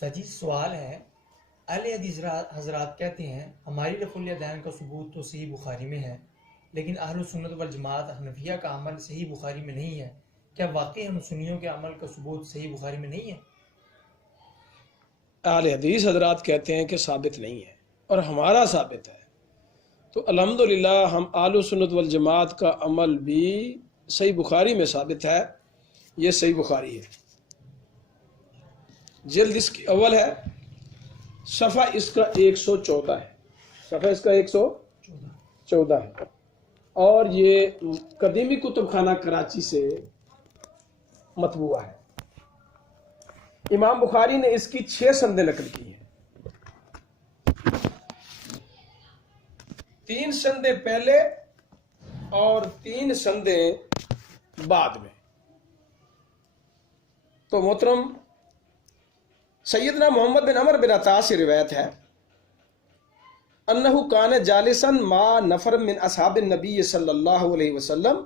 استاد جی سوال ہے، اہل حدیث حضرات کہتے ہیں ہماری رفع الیدین کا ثبوت تو صحیح بخاری میں ہے، لیکن اہل سنت والجماعت حنفیہ کا عمل صحیح بخاری میں نہیں ہے، کیا واقعی ہم سنیوں کے عمل کا ثبوت صحیح بخاری میں نہیں ہے؟ اہل حدیث حضرات کہتے ہیں کہ ثابت نہیں ہے اور ہمارا ثابت ہے، تو الحمدللہ ہم اہل سنت والجماعت کا عمل بھی صحیح بخاری میں ثابت ہے۔ یہ صحیح بخاری ہے، جلد اس کی اول ہے، صفحہ اس کا 114 ہے، صفحہ اس کا 114 ہے، اور یہ قدیمی کتب خانہ کراچی سے مطبوع ہے۔ امام بخاری نے اس کی 6 سندیں نقل کی ہیں، 3 سندیں پہلے اور 3 سندیں بعد میں۔ تو محترم سیدنا محمد بن عمر بن عطا سے روایت ہے، انہو کان جالسا مع نفر من اصحاب النبی صلی اللہ علیہ وسلم۔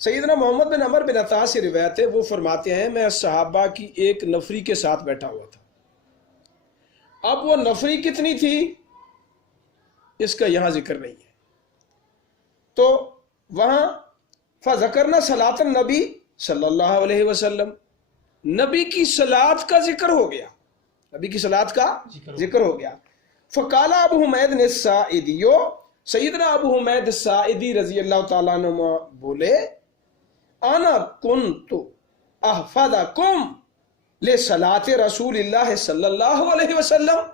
سیدنا محمد بن عمر بن عطا سے روایت ہے، وہ فرماتے ہیں میں صحابہ کی ایک نفری کے ساتھ بیٹھا ہوا تھا۔ اب وہ نفری کتنی تھی اس کا یہاں ذکر نہیں ہے، تو وہاں فذکرنا صلاۃ النبی صلی اللہ علیہ وسلم، نبی کی صلاۃ کا ذکر ہو گیا، نبی کی صلاۃ کا ذکر ہو گیا۔ فقال ابو حمید الساعدی، سیدنا ابو حمید الساعدی رضی اللہ تعالیٰ عنہ بولے، انا کنت احفظکم لصلاۃ رسول اللہ صلی اللہ علیہ وسلم،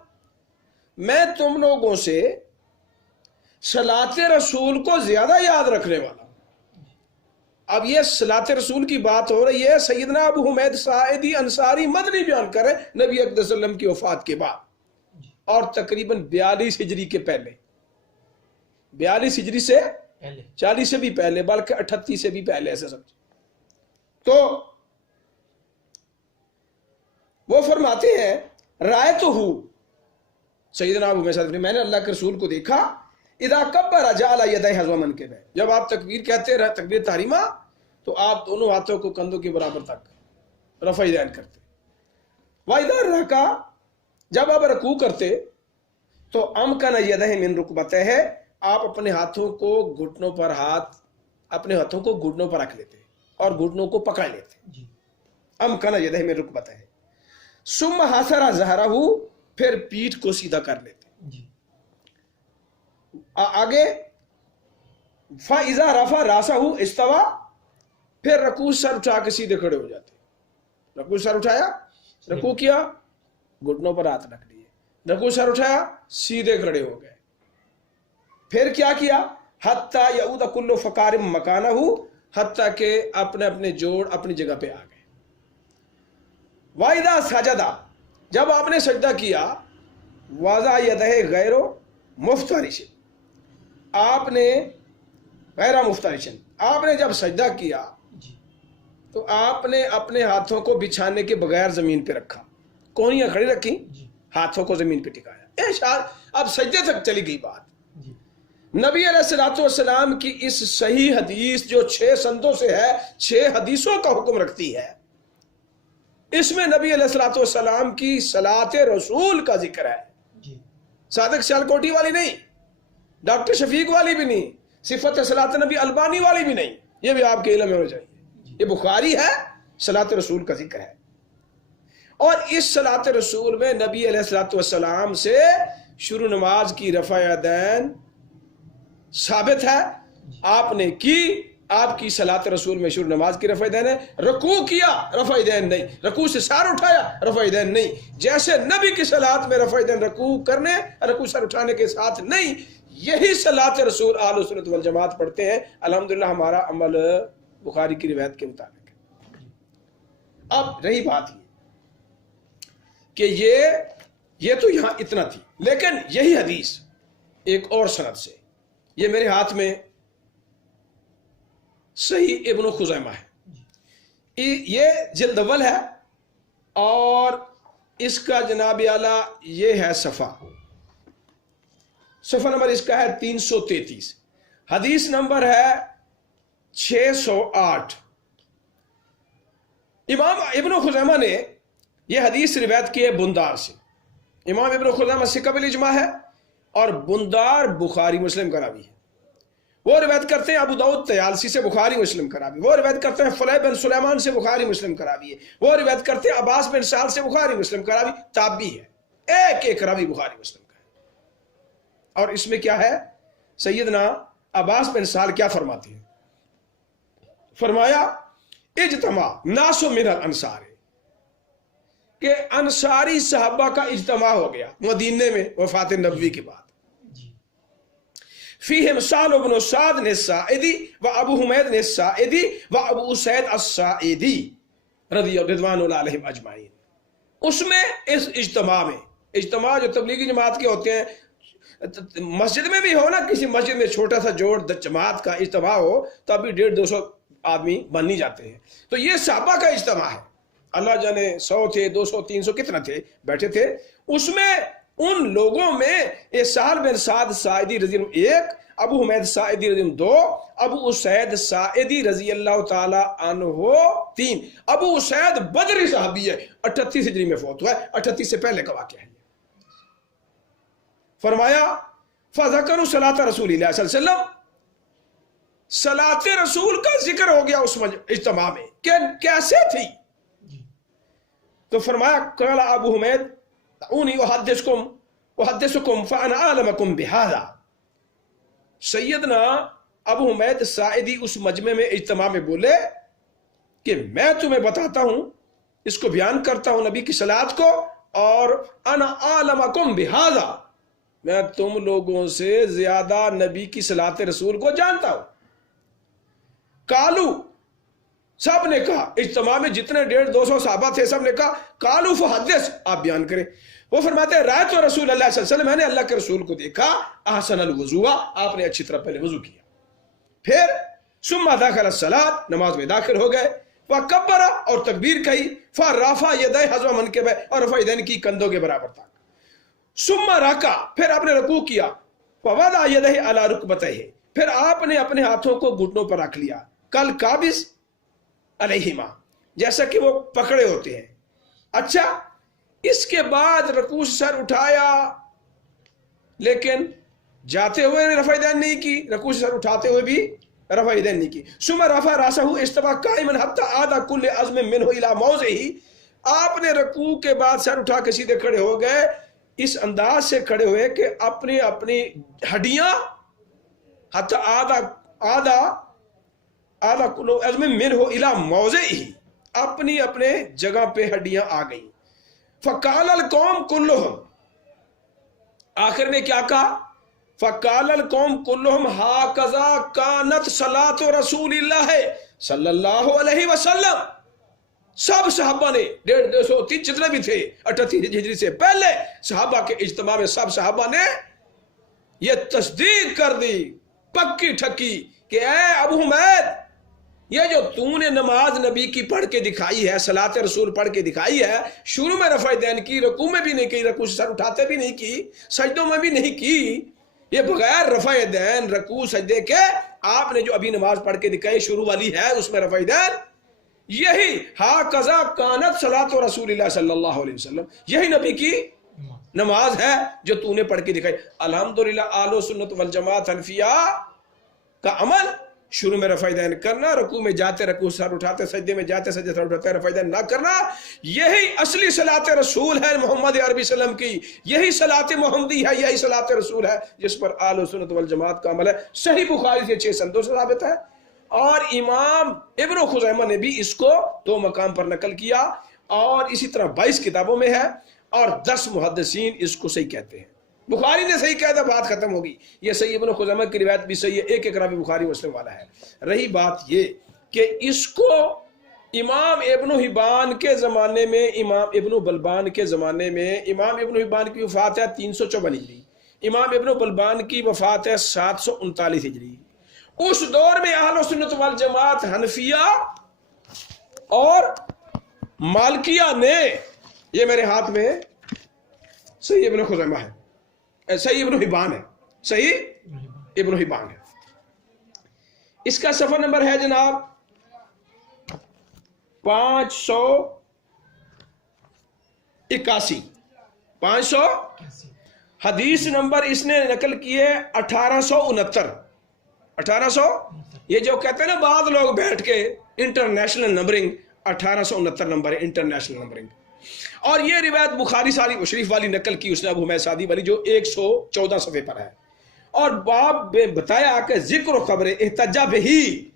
میں تم لوگوں سے صلاۃ رسول کو زیادہ یاد رکھنے والا ہوں۔ اب یہ صلاۃ رسول کی بات ہو رہی ہے، سیدنا ابو حمید ساعدی انصاری مدنی بیان کرے نبی اکرم صلی اللہ علیہ وسلم کی وفات کے بعد، اور تقریباً 42 ہجری کے پہلے، 42 ہجری سے 40 سے بھی پہلے، بلکہ 38 سے بھی پہلے، ایسے سمجھ۔ تو وہ فرماتے ہیں رأیتہ، سیدنا ابو حمید ساعدی، میں نے اللہ کے رسول کو دیکھا، اذا کبر جعل یدیہ حذو منکبہ، جب آپ تکبیر کہتے ہیں تکبیر تحریمہ تو آپ دونوں ہاتھوں کو کندھوں کے برابر تک رفع یدین کرتے، وَإِذَا رَكَعَ، جب آپ رکوع کرتے تو امکن یدیہ من رکبتیہ، آپ اپنے ہاتھوں کو گھٹنوں پر اپنے ہاتھوں کو گھٹنوں پر رکھ لیتے اور گھٹنوں کو پکڑ لیتے، امکن یدیہ من رکبتیہ، ثم حَسَرَ ظَهْرَهُ، پھر پیٹھ کو سیدھا کر لیتے۔ آگے فَإِذَا رَفَعَ رَأْسَهُ اسْتَوَى، پھر رکوع سر اٹھا کے سیدھے کھڑے ہو جاتے، رکوع سر اٹھایا، رکوع کیا، گھٹنوں پر ہاتھ رکھ لیے، رکوع سر اٹھایا، سیدھے کھڑے ہو گئے، پھر کیا کیا، حَتَّى يَعُودَ كُلُّ فَقَارٍ مَكَانَهُ، حتیٰ کہ اپنے اپنے جوڑ اپنی جگہ پہ آ گئے۔ وَإِذَا سَجَدَ، جب آپ نے سجدہ کیا، وَضَعَ يَدَيْهِ غَيْرَ مُفْتَرِشٍ، آپ نے غیر مفترشن، آپ نے جب سجدہ کیا تو آپ نے اپنے ہاتھوں کو بچھانے کے بغیر زمین پہ رکھا، کونیاں کھڑی رکھی، ہاتھوں کو زمین پہ ٹکایا۔ اب سجدے تک چلی گئی بات۔ نبی علیہ الصلوۃ والسلام کی اس صحیح حدیث جو 6 سندوں سے ہے، 6 حدیثوں کا حکم رکھتی ہے، اس میں نبی علیہ الصلوۃ والسلام کی صلاۃ رسول کا ذکر ہے، صادق سیالکوٹی والی نہیں، ڈاکٹر شفیق والی بھی نہیں، صفت صلاۃ نبی البانی والی بھی نہیں، یہ بھی آپ کے علم میں ہونا چاہیے۔ یہ بخاری ہے، صلاۃ رسول کا ذکر ہے، اور اس صلاۃ رسول میں نبی علیہ الصلوۃ والسلام سے شروع نماز کی رفع یدین ثابت ہے، آپ نے کی، آپ کی صلاۃ رسول میں شروع نماز کی رفع یدین ہے، رکوع کیا رفع یدین نہیں، رکوع سے سر اٹھایا رفع یدین نہیں، جیسے نبی کی صلاۃ میں رفع یدین رکوع کرنے، رکوع سر اٹھانے کے ساتھ نہیں، یہی صلاۃ رسول اہل سنت والجماعت پڑھتے ہیں۔ الحمدللہ ہمارا عمل بخاری کی روایت کے مطابق ہے۔ اب رہی بات یہ کہ یہ تو یہاں اتنا تھی، لیکن یہی حدیث ایک اور سند سے، یہ میرے ہاتھ میں صحیح ابن خزیمہ ہے، یہ جلد اول ہے، اور اس کا جناب اعلیٰ یہ ہے صفحہ نمبر اس کا ہے 333، حدیث نمبر ہے 608۔ امام ابن خزیمہ نے یہ حدیث روایت کی ہے بندار سے، امام ابن خزیمہ سے قبل اجماع ہے، اور بندار بخاری مسلم کا راوی ہے۔ وہ روایت کرتے ہیں ابو داؤد طیالسی سے، بخاری مسلم کا راوی۔ وہ روایت کرتے ہیں فلیح بن سلیمان سے، بخاری مسلم کا راوی ہے۔ وہ روایت کرتے ہیں عباس بن سعد سے، بخاری مسلم کا راوی، تابعی ہے، ایک ایک راوی بخاری مسلم کا ہے۔ اور اس میں کیا ہے، سیدنا عباس بن سعد کیا فرماتے ہیں، فرمایا اجتماع ناس من الانصار، کہ انصاری صحابہ کا اجتماع ہو گیا مدینے میں وفات نبوی کے بعد۔ فیہم سہل بن سعد الساعدی و ابو حمید الساعدی و ابو اسید الساعدی رضوان اللہ علیہم اجمعین۔ اس میں اس اجتماع میں، اجتماع جو تبلیغی جماعت کے ہوتے ہیں، مسجد میں بھی ہو نا، کسی مسجد میں چھوٹا سا جوڑ جماعت کا اجتماع ہو تو ابھی 150-200 آدمی بن نہیں جاتے ہیں، تو یہ صحابہ کا اجتماع ہے، اللہ جانے 100 تھے 200 300 کتنا تھے بیٹھے تھے۔ اس میں ان لوگوں میں یہ سہل بن سعد ساعدی رضی اللہ 1، ابو حمید ساعدی رضی اللہ 2، ابو اسید ساعدی رضی اللہ تعالی عنہ 3۔ ابو اسید بدری صحابی ہے، 38 ہجری میں فوت ہوا ہے، 38 سے پہلے کا واقعہ ہے۔ فرمایا فذکروا صلاۃ رسول اللہ صلی اللہ علیہ وسلم، صلاۃ رسول کا ذکر ہو گیا اس اجتماع میں کہ کیسے تھی، تو فرمایا قال ابو حمید دعونی احدثکم فانا اعلمکم بہذا۔ سیدنا ابو حمید ساعدی اس مجمع میں اجتماع میں بولے کہ میں تمہیں بتاتا ہوں، اس کو بیان کرتا ہوں نبی کی صلاۃ کو، اور انا اعلمکم بہذا، میں تم لوگوں سے زیادہ نبی کی صلاۃ رسول کو جانتا ہوں۔ کالو، سب نے کہا، اجتماع میں جتنے 150-200 صحابہ تھے سب نے کہا کالو فحدث، آپ بیان کریں۔ وہ فرماتے ہیں رأیت رسول اللہ صلی اللہ علیہ وسلم، میں نے اللہ کے رسول کو دیکھا، احسن الوضوء، آپ نے اچھی طرح پہلے وضو کیا، پھر ثم دخل الصلاۃ، نماز میں داخل ہو گئے، وکبر، اور تکبیر کہی، فرفع یدیہ حذو منکبہ، اور رفع یدین کی کندھوں کے برابر تک، ثم رکع، پھر آپ نے رکوع کیا، فوضع یدیہ علی رکبتیہ، پھر آپ نے اپنے ہاتھوں کو گھٹنوں پر رکھ لیا، کل قابض علیہما، جیسا کہ وہ پکڑے ہوتے ہیں۔ اچھا، اس کے بعد رکوع سے سر اٹھایا، لیکن جاتے ہوئے رفع یدین نہیں کی، رکوع سے سر اٹھاتے ہوئے بھی رفع یدین نہیں کی۔ ثم رفع راسہ استوى قائما حتى عاد كل عظم منه الى موضعه، آپ نے رکوع کے بعد سر اٹھا کے سیدھے کھڑے ہو گئے، اس انداز سے کھڑے ہوئے کہ اپنی اپنی ہڈیاں حتی آدھا کلو عظم منہ الى موضعہ، اپنی اپنے جگہ پہ ہڈیاں آ گئیں۔ فقال القوم کلہم، آخر میں کیا کہا، فقال القوم کلہم ہاکذا کانت صلاۃ رسول اللہ صلی اللہ علیہ وسلم، سب صحابہ نے 150-200 جتنے بھی تھے 38 ہجری سے پہلے صحابہ کے اجتماع میں سب صحابہ نے یہ تصدیق کر دی پکی ٹھکی کہ اے ابو حمید، یہ جو تو نے نماز نبی کی پڑھ کے دکھائی ہے، صلاۃ رسول پڑھ کے دکھائی ہے، شروع میں رفع یدین کی، رکوع میں بھی نہیں کی، رکوع سے سر اٹھاتے بھی نہیں کی، سجدوں میں بھی نہیں کی، یہ بغیر رفع یدین رکوع سجدے کے آپ نے جو ابھی نماز پڑھ کے دکھائی شروع والی ہے اس میں رفع یدین، یہی ہاکذا کانت صلاۃ رسول اللہ صلی اللہ علیہ وسلم، یہی نبی کی نماز ہے جو تو نے پڑھ کے دکھائی۔ الحمدللہ اہل سنت والجماعت حنفیہ کا عمل، شروع میں رفع یدین کرنا، رکوع میں جاتے رکوع سر اٹھاتے، سجدے میں جاتے سجدے سر اٹھاتے رفع یدین نہ کرنا، یہی اصلی صلاۃ رسول ہے محمد عربی وسلم کی، یہی صلاۃ محمدی ہے، یہی صلاۃ رسول ہے جس پر اہل سنت والجماعت کا عمل ہے۔ صحیح بخاری سے 6 سندوں سے ثابت ہے، اور امام ابن خزیمہ نے بھی اس کو 2 مقام پر نقل کیا، اور اسی طرح 22 کتابوں میں ہے، اور 10 محدثین اس کو صحیح کہتے ہیں۔ بخاری نے صحیح کہا تھا، بات ختم ہوگی۔ یہ صحیح ابن خزیمہ کی روایت بھی صحیح ہے، ایک ایک راوی بخاری مسلم والا ہے۔ رہی بات یہ کہ اس کو امام ابن حبان کے زمانے میں، امام ابن بلبان کے زمانے میں، امام ابن حبان کی وفات ہے 354 ہجری، امام ابن بلبان کی وفات ہے 739 ہجری۔ اس دور میں اہل سنت والجماعت حنفیہ اور مالکیہ نے، یہ میرے ہاتھ میں صحیح ابن خزیمہ ہے، صحیح ابن حبان ہے، صحیح ابن حبان ہے، اس کا صفحہ نمبر ہے جناب 81 500 حدیث نمبر اس نے نقل کیے 1869 یہ جو کہتے ہیں نا بعض لوگ بیٹھ کے انٹرنیشنل نمبرنگ 1869 نمبر ہے انٹرنیشنل نمبرنگ. اور یہ روایت بخاری شریف والی نقل کی اس نے ابو حمید سعدی والی جو 114 صفحے پر ہے. اور باب میں بتایا کہ ذکر و خبر احتجا بہی،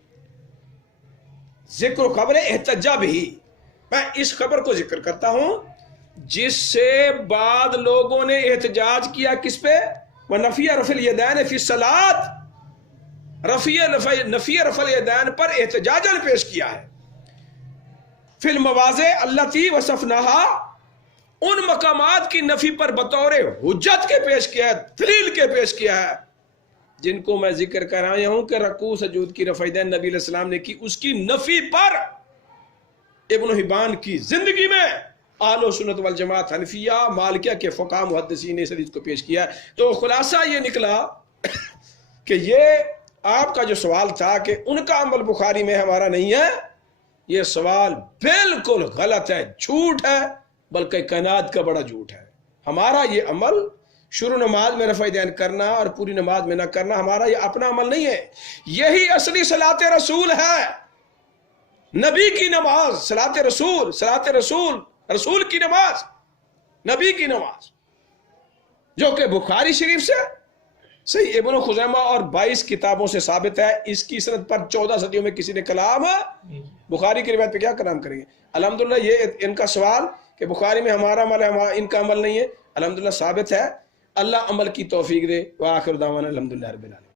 ذکر و خبر احتجا بہی، میں اس خبر کو ذکر کرتا ہوں جس سے بعد لوگوں نے احتجاج کیا کس پہ؟ وَنَفِيَ رَفْعِ الْيَدَيْنِ فِي الصَّلَاةِ، نفی رفع الیدین پر احتجاجاً پیش کیا ہے. فی المواضع التی وصفناہا، ان مقامات کی نفی پر بطور حجت کے پیش کیا ہے، دلیل کے پیش کیا ہے جن کو میں ذکر کر آیا ہوں کہ رکوع سجود کی رفع یدین نبی علیہ السلام نے کی، اس کی نفی پر ابن حبان کی زندگی میں اہل سنت والجماعت حنفیہ مالکیہ کے فقہاء محدثین نے اس حدیث کو پیش کیا. تو خلاصہ یہ نکلا کہ یہ آپ کا جو سوال تھا کہ ان کا عمل بخاری میں ہمارا نہیں ہے، یہ سوال بالکل غلط ہے، جھوٹ ہے، بلکہ کائنات کا بڑا جھوٹ ہے. ہمارا یہ عمل شروع نماز میں رفع یدین کرنا اور پوری نماز میں نہ کرنا ہمارا یہ اپنا عمل نہیں ہے. یہی اصلی صلاۃ رسول ہے، نبی کی نماز، صلاۃ رسول، صلاۃ رسول، رسول کی نماز، نبی کی نماز، جو کہ بخاری شریف سے صحیح ابن خزیمہ اور 22 کتابوں سے ثابت ہے. اس کی سند پر 14 صدیوں میں کسی نے کلام بخاری کی روایت پہ کیا کلام کریں گے؟ الحمدللہ یہ ان کا سوال کہ بخاری میں ہمارا عمل ہے ان کا عمل نہیں ہے، الحمدللہ ثابت ہے. اللہ عمل کی توفیق دے. وآخر دعوانا الحمدللہ رب العالمین.